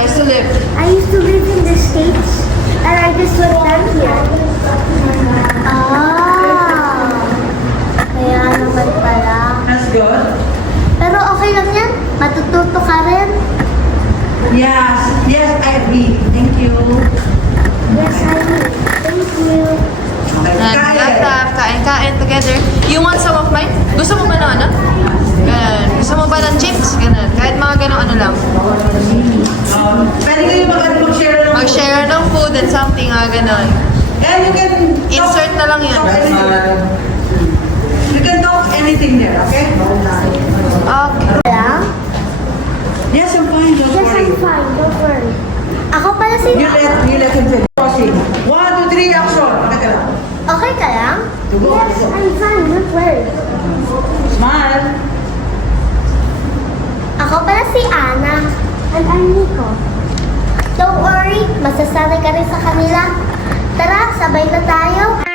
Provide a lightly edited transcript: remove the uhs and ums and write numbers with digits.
I used to live. I used to live in the States and I just went down here. Ah. Kaya naman pala. That's good. Pero okay lang yan. Matututo ka rin. Yes, yes, I agree. Thank you. Yes, I will. Thank you. Okay, Nag-laptop, kain-kain together. You want some of mine? Gusto mo ba na ano? Ganun. Gusto mo ba ng chips? Ganun. Kahit mga ganun ano lang. Pwede kayo mag-share ng Mag-share ng food and something, ganun. And you can Insert na lang yan. You can talk anything there, okay? Okay. Lang? Yes, I'm fine. Don't Yes, worry. I'm fine. Don't worry. Ako pala si... You let him finish. Crossing. 1, 2, 3, action. Teka lang. Okay ka lang? To go. Yes, I'm fine. Don't worry. Smile. Ako pala si Ana. And I'm Nico. Don't worry, masasanay ka rin sa kanila. Tara, sabay na tayo.